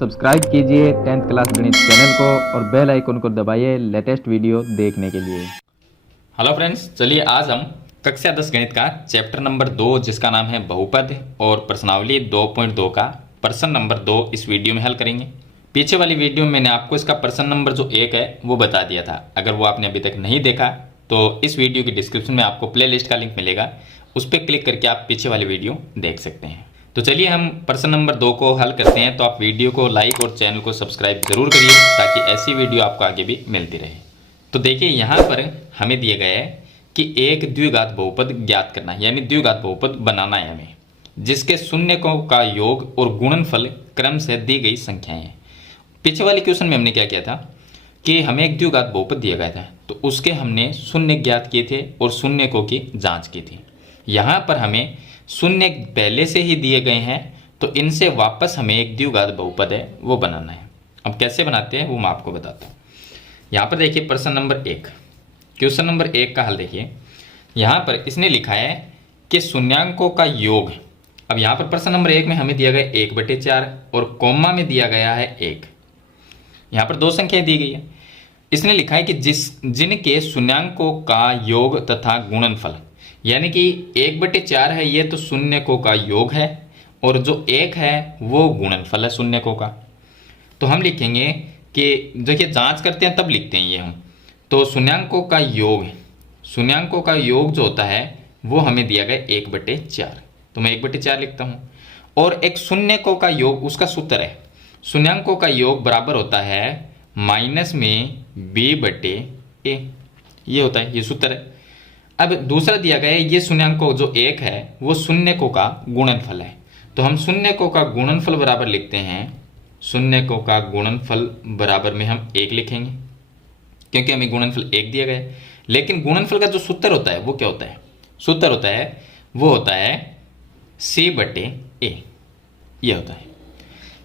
Subscribe कीजिए 10th class गणित channel को और बेल आइकन को दबाइए लेटेस्ट वीडियो देखने के लिए। हेलो फ्रेंड्स, चलिए आज हम कक्षा 10 गणित का चैप्टर नंबर 2 जिसका नाम है बहुपद और प्रश्नावली 2.2 का प्रश्न नंबर 2 इस वीडियो में हल करेंगे। पीछे वाली वीडियो में मैंने आपको इसका प्रश्न नंबर जो 1 है वो बता दिया था। अगर वो आपने अभी तक नहीं देखा तो इस वीडियो की डिस्क्रिप्शन में आपको प्लेलिस्ट का लिंक मिलेगा, उस पर क्लिक करके आप पीछे वाली वीडियो देख सकते हैं। तो चलिए हम प्रश्न नंबर 2 को हल करते हैं। तो आप वीडियो को लाइक और चैनल को सब्सक्राइब जरूर करिए ताकि ऐसी वीडियो आपको आगे भी मिलती रहे। तो देखिए यहाँ पर हमें दिया गया है कि एक द्विघात बहुपद ज्ञात करना है, यानी द्विघात बहुपद बनाना है हमें, जिसके शून्यकों का योग और गुणनफल क्रम से दी गई संख्याएं हैं। पीछे वाले क्वेश्चन में हमने क्या किया था कि हमें एक द्विघात बहुपद दिया गया था, तो उसके हमने शून्य ज्ञात किए थे और शून्यकों की जांच की थी। यहाँ पर हमें शून्य पहले से ही दिए गए हैं, तो इनसे वापस हमें एक द्विघात बहुपद है वो बनाना है। अब कैसे बनाते हैं वो मैं आपको बताता हूँ। यहाँ पर देखिए प्रश्न नंबर 1, क्वेश्चन नंबर 1 का हल देखिए। यहाँ पर इसने लिखा है कि शून्यांकों का योग। अब यहाँ पर प्रश्न नंबर 1 में हमें दिया गया 1/4 और कोमा में दिया गया है 1। यहाँ पर दो संख्याएं दी गई है। इसने लिखा है कि जिनके शून्यांकों का योग तथा गुणनफल, यानी कि 1/4 है ये तो शून्यकों का योग है और जो 1 है वो गुणनफल है शून्यकों का। तो हम लिखेंगे कि देखिए जांच करते हैं तब लिखते हैं ये हम। तो शून्यांकों का योग जो होता है वो हमें दिया गया 1/4, तो मैं 1/4 लिखता हूँ। और एक शून्यकों का योग, उसका सूत्र है शून्यांकों का योग बराबर होता है माइनस में b/a, ये होता है, ये सूत्र है। अब दूसरा दिया गया है ये शून्यांकों जो 1 है वो शून्यकों का गुणनफल है, तो हम शून्यकों का गुणनफल बराबर लिखते हैं, शून्यकों का गुणनफल बराबर में हम 1 लिखेंगे क्योंकि हमें गुणनफल 1 दिया गया है। लेकिन गुणनफल का जो सूत्र होता है वो क्या होता है? सूत्र होता है वो होता है c/a, ये होता है।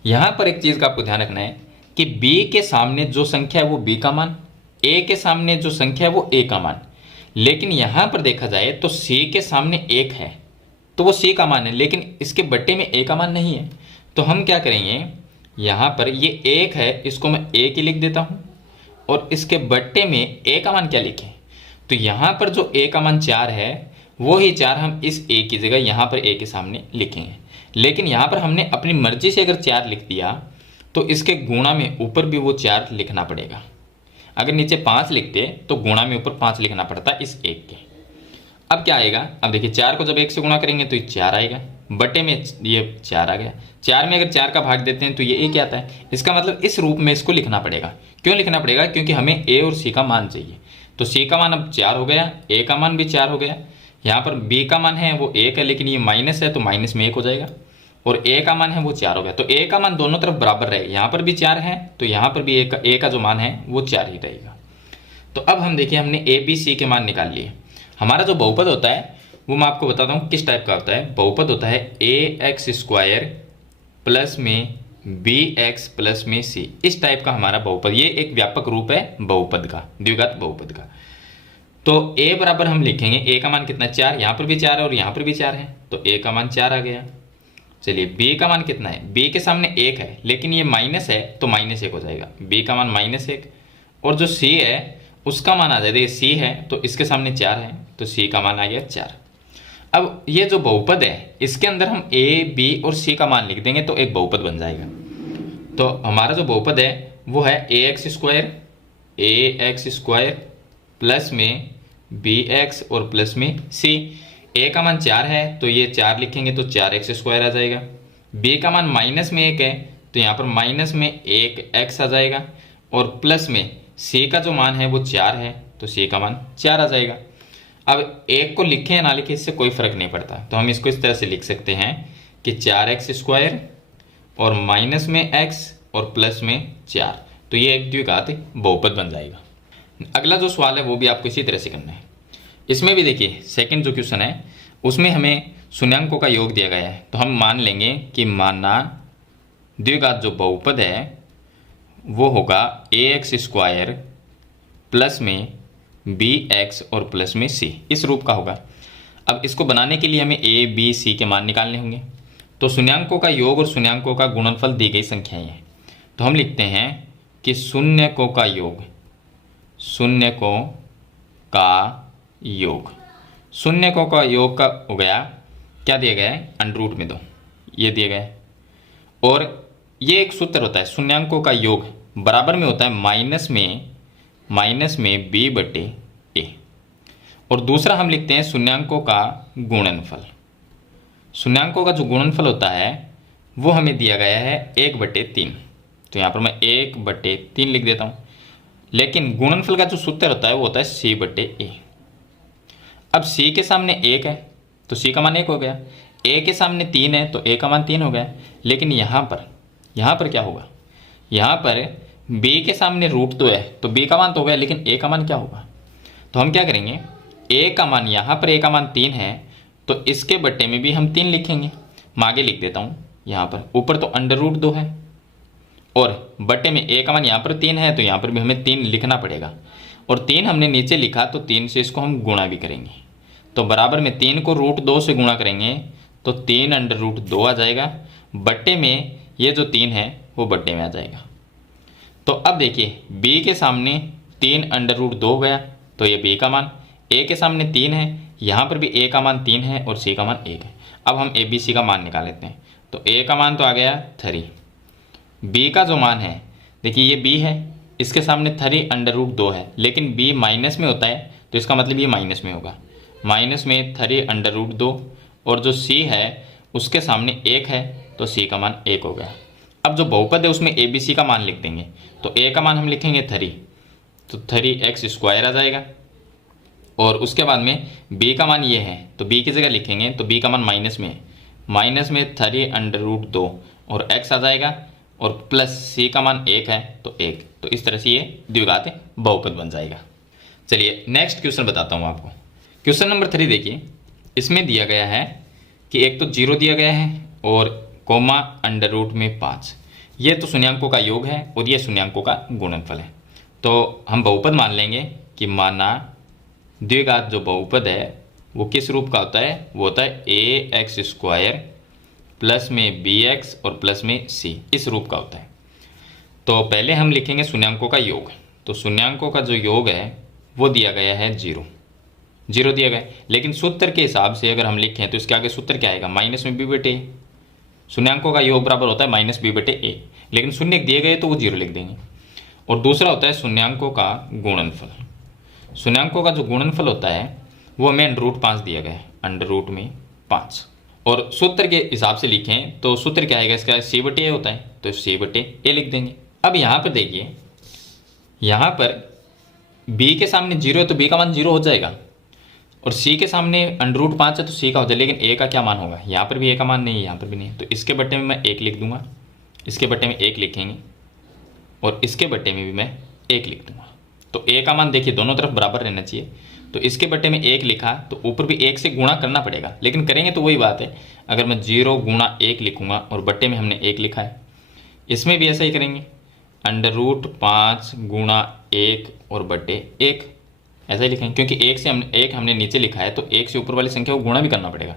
यहाँ पर एक चीज़ का आपको ध्यान रखना है कि b के सामने जो संख्या है वो b का मान, a के सामने जो संख्या है वो a का मान। लेकिन यहाँ पर देखा जाए तो c के सामने 1 है तो वो c का मान है, लेकिन इसके बट्टे में a का मान नहीं है। तो हम क्या करेंगे, यहाँ पर ये 1 है इसको मैं a की लिख देता हूँ और इसके बट्टे में a का मान क्या लिखें? तो यहाँ पर जो a का मान 4 है वो ही 4 हम इस a की जगह यहाँ पर a के सामने लिखेंगे। लेकिन यहाँ पर हमने अपनी मर्जी से अगर 4 लिख दिया तो इसके गुणा में ऊपर भी वो 4 लिखना पड़ेगा। अगर नीचे 5 लिखते तो गुणा में ऊपर 5 लिखना पड़ता इस 1 के। अब क्या आएगा? अब देखिए 4 को जब 1 से गुणा करेंगे तो ये 4 आएगा, बटे में ये 4 आ गया। 4 में अगर 4 का भाग देते हैं तो ये a क्या आता है। इसका मतलब इस रूप में इसको लिखना पड़ेगा। क्यों लिखना पड़ेगा? क्योंकि हमें a और c का मान चाहिए। तो c का मान अब 4 हो गया, a का मान भी 4 हो गया। यहाँ पर b का मान है वो 1 है, लेकिन ये माइनस है तो माइनस में 1 हो जाएगा, और a का मान है वो 4 हो गया। तो a का मान दोनों तरफ बराबर रहेगा, यहाँ पर भी 4 है तो यहाँ पर भी a का जो मान है वो 4 ही रहेगा। तो अब हम देखिए हमने a b c के मान निकाल लिए। हमारा जो बहुपद होता है वो मैं आपको बताता हूँ किस टाइप का होता है। बहुपद होता है ax² प्लस में bx प्लस में c, इस टाइप का हमारा बहुपद। ये एक व्यापक रूप है बहुपद का, द्विघात बहुपद का। तो a बराबर हम लिखेंगे, a का मान कितना है 4, यहाँ पर भी 4 है और यहाँ पर भी 4 है, तो a का मान 4 आ गया। चलिए b का मान कितना है? b के सामने 1 है लेकिन ये माइनस है तो -1 हो जाएगा, b का मान -1। और जो c है उसका मान आ जाएगा, ये c है तो इसके सामने 4 है तो c का मान आ गया 4। अब ये जो बहुपद है इसके अंदर हम a b और c का मान लिख देंगे तो एक बहुपद बन जाएगा। तो हमारा जो बहुपद है वो है ax² प्लस में bx और प्लस में c। a का मान 4 है तो ये 4 लिखेंगे तो 4x² आ जाएगा। b का मान माइनस में 1 है तो यहाँ पर माइनस में 1x आ जाएगा, और प्लस में c का जो मान है वो 4 है तो c का मान 4 आ जाएगा। अब 1 को लिखें या ना लिखें इससे कोई फर्क नहीं पड़ता, तो हम इसको इस तरह से लिख सकते हैं कि 4x² और माइनस में x और प्लस में 4, तो ये एक द्विघात बहुपद बन जाएगा। अगला जो सवाल है वो भी आपको इसी तरह से करना है। इसमें भी देखिए सेकंड जो क्वेश्चन है उसमें हमें शून्यांकों का योग दिया गया है, तो हम मान लेंगे कि माना द्विघात जो बहुपद है वो होगा ax² प्लस में bx और प्लस में c, इस रूप का होगा। अब इसको बनाने के लिए हमें a b c के मान निकालने होंगे। तो शून्यांकों का योग और शून्यांकों का गुणनफल दी गई संख्याएं हैं। तो हम लिखते हैं कि शून्यकों का योग, शून्यकों का योग, शून्यकों का योग का हो गया, क्या दिया गया है, अंडर रूट में 2, ये दिया गया है। और ये एक सूत्र होता है, शून्यांकों का योग बराबर में होता है माइनस में b बटे a। और दूसरा हम लिखते हैं शून्यांकों का गुणनफल। शून्यांकों का जो गुणनफल होता है वो हमें दिया गया है 1/3। तो यहाँ पर मैं 1/3 लिख देता हूँ। लेकिन गुणनफल का जो सूत्र होता है वो होता है c/a। अब c के सामने 1 है तो c का मान 1 हो गया, a के सामने 3 है तो a का मान 3 हो गया। लेकिन यहाँ पर क्या होगा, यहाँ पर b के सामने √2 है तो b का मान तो हो गया, लेकिन a का मान क्या होगा। तो हम क्या करेंगे, a का मान, यहाँ पर a का मान 3 है तो इसके बट्टे में भी हम 3 लिखेंगे। मैं आगे लिख देता हूँ, यहाँ पर ऊपर तो अंडर रूट 2 है और बट्टे में a का मान यहाँ पर 3 है तो यहाँ पर भी हमें 3 लिखना पड़ेगा। और 3 हमने नीचे लिखा तो 3 से इसको हम गुणा भी करेंगे। तो बराबर में 3 को √2 से गुणा करेंगे तो 3 अंडर रूट 2 आ जाएगा। बट्टे में ये जो 3 है वो बट्टे में आ जाएगा। तो अब देखिए b के सामने 3 अंडर रूट 2 हो गया तो ये b का मान, a के सामने 3 है, यहाँ पर भी a का मान 3 है और c का मान 1 है। अब हम a b c का मान निकाल लेते हैं। तो a का मान तो आ गया 3, b का जो मान है, देखिए ये b है, इसके सामने 3 अंडर रूट 2 है, लेकिन b माइनस में होता है तो इसका मतलब ये माइनस में होगा, माइनस में 3 अंडर रूट 2। और जो c है उसके सामने 1 है तो c का मान 1 हो गया। अब जो बहुपद है उसमें a b c का मान लिख देंगे। तो a का मान हम लिखेंगे 3, तो 3x² आ जाएगा। और उसके बाद में b का मान ये है तो b की जगह लिखेंगे तो b का मान माइनस में है, माइनस में 3 अंडर रूट 2 और x आ जाएगा। और प्लस c का मान 1 है तो 1। तो इस तरह से ये द्विघात बहुपद बन जाएगा। चलिए नेक्स्ट क्वेश्चन बताता हूँ आपको। क्वेश्चन नंबर 3 देखिए, इसमें दिया गया है कि एक तो 0 दिया गया है और कोमा अंडर रूट में 5, ये तो शून्यांकों का योग है और ये शून्यांकों का गुणनफल है। तो हम बहुपद मान लेंगे कि माना द्विघात जो बहुपद है वो किस रूप का होता है, वो होता है ax² प्लस में bx और प्लस में c, इस रूप का होता है। तो पहले हम लिखेंगे शून्यांकों का योग। तो शून्यांकों का जो योग है वो दिया गया है 0 दिया गया है। लेकिन सूत्र के हिसाब से अगर हम लिखें तो इसके आगे सूत्र क्या आएगा, माइनस में b बटे a। शून्यांकों का योग बराबर होता है माइनस b बटे a, लेकिन शून्य दिए गए तो वो 0 लिख देंगे। और दूसरा होता है शून्यांकों का गुणनफल। शून्यांकों का जो गुणनफल होता है वो हमें अंडर रूट 5 दिया गया है, अंडर रूट में 5। और सूत्र के हिसाब से लिखें तो सूत्र क्या आएगा, इसका c बटे a होता है तो c बटे a लिख देंगे। अब यहाँ पर देखिए, यहाँ पर b के सामने 0 है तो b का मान 0 हो जाएगा और c के सामने अंडर रूट 5 है तो c का हो जाएगा। लेकिन a का क्या मान होगा, यहाँ पर भी a का मान नहीं है, यहाँ पर भी नहीं है। तो इसके बट्टे में मैं 1 लिख दूंगा, इसके बट्टे में 1 लिखेंगे और इसके बट्टे में भी मैं 1 लिख दूंगा। तो a का मान देखिए दोनों तरफ बराबर रहना चाहिए। तो इसके बट्टे में 1 लिखा तो ऊपर भी 1 से गुणा करना पड़ेगा, लेकिन करेंगे तो वही बात है। अगर मैं 0 गुणा 1 लिखूंगा और बट्टे में हमने 1 लिखा है, इसमें भी ऐसा ही करेंगे, अंडर रूट 5 गुणा 1 और बट्टे 1, ऐसा ही लिखेंगे। क्योंकि 1 हमने नीचे लिखा है तो 1 से ऊपर वाली संख्या को गुणा भी करना पड़ेगा।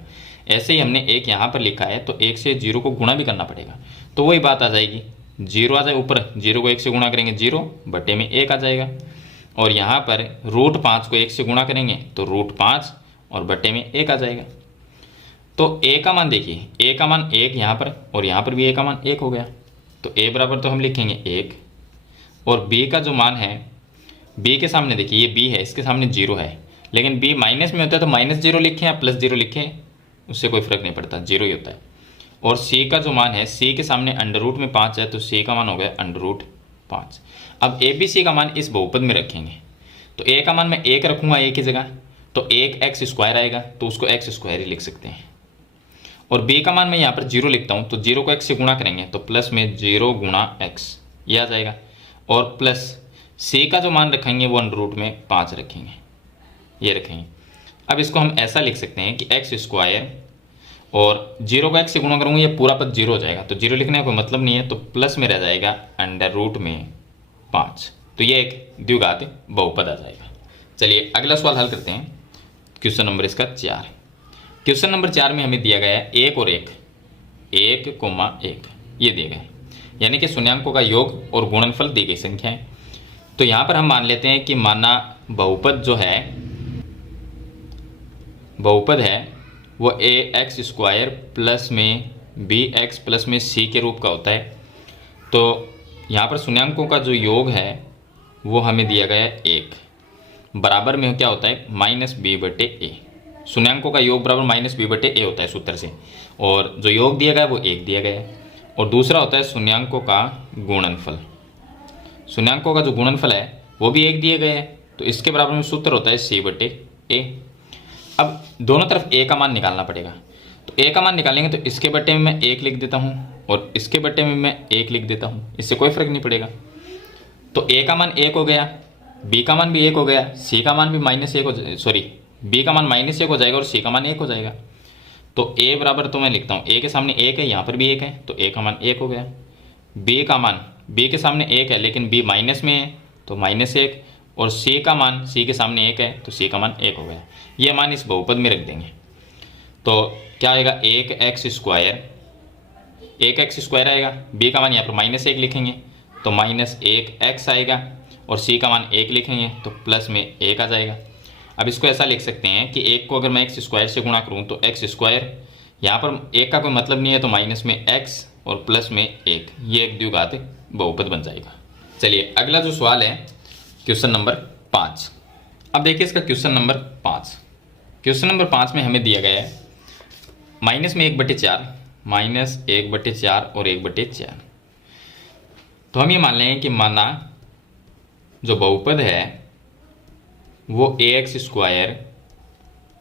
ऐसे ही हमने 1 यहाँ पर लिखा है तो 1 से 0 को गुणा भी करना पड़ेगा। तो वही बात आ जाएगी, 0 आ जाए ऊपर, 0 को 1 से गुणा करेंगे 0, बट्टे में 1 आ जाएगा। और यहाँ पर रूट 5 को 1 से गुणा करेंगे तो रूट 5 और बट्टे में 1 आ जाएगा। तो a का मान देखिए, a का मान 1 यहाँ पर और यहाँ पर भी a का मान 1 हो गया। तो a बराबर तो हम लिखेंगे 1 और b का जो मान है, b के सामने देखिए ये b है, इसके सामने 0 है, लेकिन b माइनस में होता है तो -0 लिखें या +0 लिखें उससे कोई फर्क नहीं पड़ता, 0 ही होता है। और c का जो मान है, c के सामने अंडर रूट में 5 है तो c का मान हो गया अंडर रूट 5। अब a b c का मान इस बहुपद में रखेंगे तो a का मान मैं 1 रखूँगा a की जगह तो 1x² आएगा तो उसको x² ही लिख सकते हैं। और b का मान मैं यहाँ पर 0 लिखता हूँ तो 0 को x से गुणा करेंगे तो प्लस में 0 गुणा x ये आ जाएगा। और प्लस c का जो मान रखेंगे वो अंडर रूट में 5 रखेंगे, ये रखेंगे। अब इसको हम ऐसा लिख सकते हैं कि x² और 0 को x से गुणा करूँगा ये पूरा पद 0 हो जाएगा तो 0 लिखने का कोई मतलब नहीं है, तो प्लस में रह जाएगा अंडर रूट में 5। तो ये एक द्विघात बहुपद आ जाएगा। चलिए अगला सवाल हल करते हैं। क्वेश्चन नंबर इसका 4। क्वेश्चन नंबर 4 में हमें दिया गया है 1 और 1, 1,1 ये दिए गए। यानी कि शून्यांकों का योग और गुणनफल दी गई संख्या है। तो यहाँ पर हम मान लेते हैं कि माना बहुपद जो है, बहुपद है वो ए एक्स स्क्वायर प्लस में बी एक्स प्लस में सी के रूप का होता है। तो यहाँ पर शून्यांकों का जो योग है वो हमें दिया गया है 1, बराबर में क्या होता है माइनस बी बटे ए। शून्यांकों का योग बराबर माइनस बी बटे ए होता है सूत्र से, और जो योग दिया गया है वो 1 दिया गया है। और दूसरा होता है शून्यांकों का गुणनफल। शून्यांकों का जो गुणनफल है वो भी 1 दिया गया है, तो इसके बराबर में सूत्र होता है सी बटे ए। अब दोनों तरफ ए का मान निकालना पड़ेगा, तो ए का मान निकालेंगे तो इसके बटे में मैं 1 लिख देता हूँ और इसके बटे में मैं 1 लिख देता हूँ, इससे कोई फर्क नहीं पड़ेगा। तो ए का मान 1 हो गया, बी का मान भी 1 हो गया, सी का मान भी -1 हो, सॉरी बी का मान -1 हो जाएगा और सी का मान 1 हो जाएगा। तो ए बराबर तो मैं लिखता हूँ, ए के सामने 1 है, यहाँ पर भी 1 है, तो ए का मान 1 हो गया। बी का मान, बी के सामने 1 है लेकिन बी माइनस में है तो -1, और सी का मान, सी के सामने 1 है तो सी का मान 1 हो गया। ये मान इस बहुपद में रख देंगे तो क्या आएगा 1x स्क्वायर, 1x स्क्वायर आएगा। बी का मान यहाँ पर -1 लिखेंगे तो -1x आएगा, और सी का मान 1 लिखेंगे तो प्लस में 1 आ जाएगा। अब इसको ऐसा लिख सकते हैं कि 1 को अगर मैं x स्क्वायर से गुणा करूँ तो x स्क्वायर, यहाँ पर 1 का कोई मतलब नहीं है तो माइनस में x और प्लस में 1, ये एक द्विघात बहुपद बन जाएगा। चलिए अगला जो सवाल है क्वेश्चन नंबर 5। अब देखिए इसका क्वेश्चन नंबर 5। क्वेश्चन नंबर 5 में हमें दिया गया है माइनस में 1/4, -1/4 और 1/4। तो हम ये मान लेंगे कि माना जो बहुपद है वो ax स्क्वायर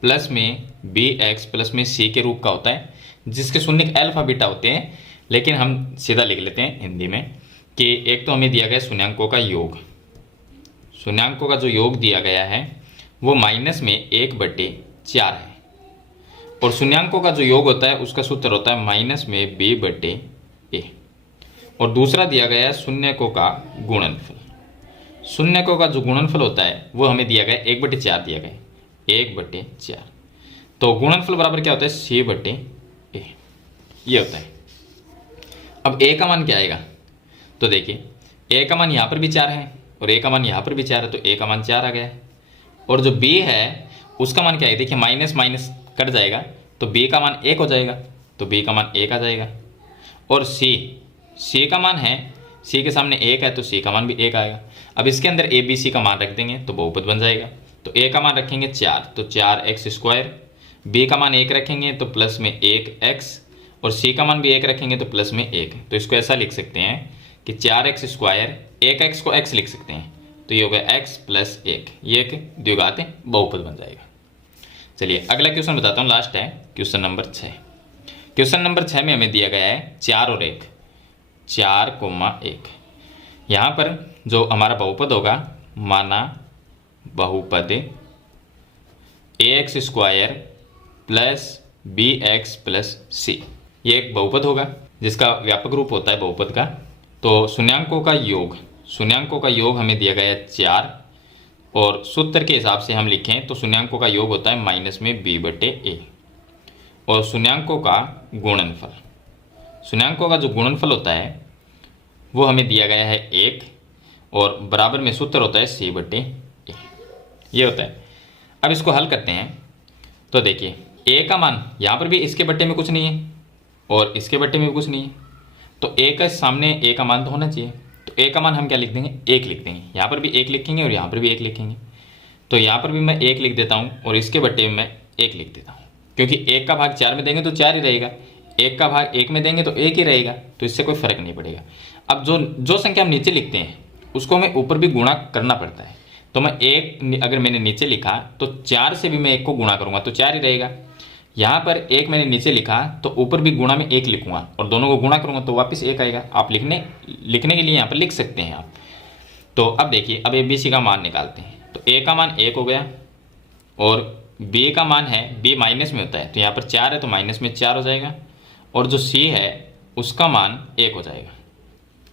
प्लस में bx प्लस में c के रूप का होता है, जिसके शून्य अल्फा बीटा होते हैं, लेकिन हम सीधा लिख लेते हैं हिंदी में कि एक तो हमें दिया गया शून्यांकों का योग, शून्यांकों का जो योग दिया गया है वो माइनस में 1/4 है, और शून्यांकों का जो योग होता है उसका सूत्र होता है माइनस में b बटे ए। और दूसरा दिया गया है शून्यकों का गुणनफल। शून्यकों का जो गुणनफल होता है वो हमें दिया गया 1/4 दिया गया, 1/4। तो गुणनफल बराबर क्या होता है c बटे ए, ये होता है। अब a का मान क्या आएगा, तो देखिए a का मान यहाँ पर भी 4 है और a का मान यहाँ पर भी 4 है, तो a का मान 4 आ गया है। और जो b है उसका मान क्या है, देखिए माइनस माइनस कट जाएगा तो b का मान 1 हो जाएगा, तो b का मान 1 आ जाएगा। और c का मान है, c के सामने 1 है तो c का मान भी 1 आएगा। अब इसके अंदर a b c का मान रख देंगे तो बहुपद बन जाएगा। तो a का मान रखेंगे 4 तो 4x स्क्वायर, b का मान 1 रखेंगे तो प्लस में 1x, और c का मान भी 1 रखेंगे तो प्लस में 1। तो इसको ऐसा लिख सकते हैं कि 4x स्क्वायर, 1x को x लिख सकते हैं तो ये हो गया x प्लस 1, ये एक द्विघात बहुपद बन जाएगा। चलिए अगला क्वेश्चन बताता हूँ, लास्ट है क्वेश्चन नंबर 6। क्वेश्चन नंबर 6 में हमें दिया गया है 4 और 1, 4,1। यहाँ पर जो हमारा बहुपद होगा, माना बहुपद ax square plus bx plus c, ये एक बहुपद होगा जिसका व्यापक रूप होता है बहुपद का। तो शून्यांकों का योग, शून्यांकों का योग हमें दिया गया है 4, और सूत्र के हिसाब से हम लिखें तो शून्यांकों का योग होता है माइनस में b बटे ए। और शून्यांकों का गुणनफल, शून्यांकों का जो गुणनफल होता है वो हमें दिया गया है 1, और बराबर में सूत्र होता है c बटे ए, ये होता है। अब इसको हल करते हैं तो देखिए a का मान यहाँ पर भी इसके बट्टे में कुछ नहीं है और इसके बट्टे में भी कुछ नहीं है, तो a का सामने a का मान तो होना चाहिए। तो a का मान हम क्या लिख देंगे, 1 लिख देंगे। यहाँ पर भी 1 लिखेंगे और यहाँ पर भी 1 लिखेंगे, तो यहाँ पर भी मैं 1 लिख देता हूँ और इसके बट्टे में मैं 1 लिख देता हूँ, क्योंकि 1 का भाग 4 में देंगे तो 4 ही रहेगा, 1 का भाग 1 में देंगे तो 1 ही रहेगा, तो इससे कोई फर्क नहीं पड़ेगा। अब जो संख्या हम नीचे लिखते हैं उसको हमें ऊपर भी गुणा करना पड़ता है। तो मैं 1 अगर मैंने नीचे लिखा तो 4 से भी मैं 1 को गुणा करूँगा तो 4 ही रहेगा। यहाँ पर 1 मैंने नीचे लिखा तो ऊपर भी गुणा में 1 लिखूंगा और दोनों को गुणा करूँगा तो वापस 1 आएगा। आप लिखने के लिए यहाँ पर लिख सकते हैं आप। तो अब देखिए, अब ABC का मान निकालते हैं। तो A का मान 1 हो गया और B का मान है, B माइनस में होता है तो यहाँ पर 4 है तो माइनस में 4 हो जाएगा, और जो C है उसका मान 1 हो जाएगा।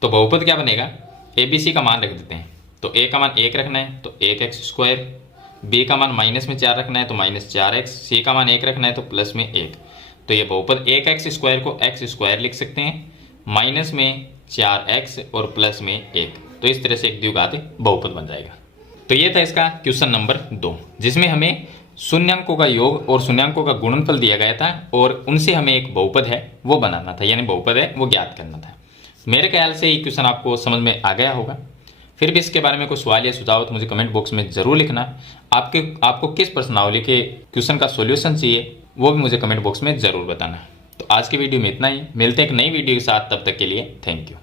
तो बहुपद क्या बनेगा, ABC का मान रख देते हैं। तो A का मान 1 रखना है तो 1x स्क्वायर, B का मान माइनस में 4 रखना है तो -4x, C का मान 1 रखना है तो प्लस में 1। तो ये बहुपद 1x स्क्वायर को x स्क्वायर लिख सकते हैं, माइनस में 4x और प्लस में 1। तो इस तरह से एक द्विघात बहुपद बन जाएगा। तो ये था इसका क्वेश्चन नंबर 2, जिसमें हमें शून्यांकों का योग और शून्यांकों का गुणनफल दिया गया था और उनसे हमें एक बहुपद है वो बनाना था, यानी बहुपद है वो ज्ञात करना था। मेरे ख्याल से ये क्वेश्चन आपको समझ में आ गया होगा। फिर भी इसके बारे में कोई सवाल या सुझाव तो मुझे कमेंट बॉक्स में ज़रूर लिखना। आपको किस प्रश्नावली के क्वेश्चन का सॉल्यूशन चाहिए वो भी मुझे कमेंट बॉक्स में ज़रूर बताना। तो आज की वीडियो में इतना ही, मिलते हैं एक नई वीडियो के साथ, तब तक के लिए थैंक यू।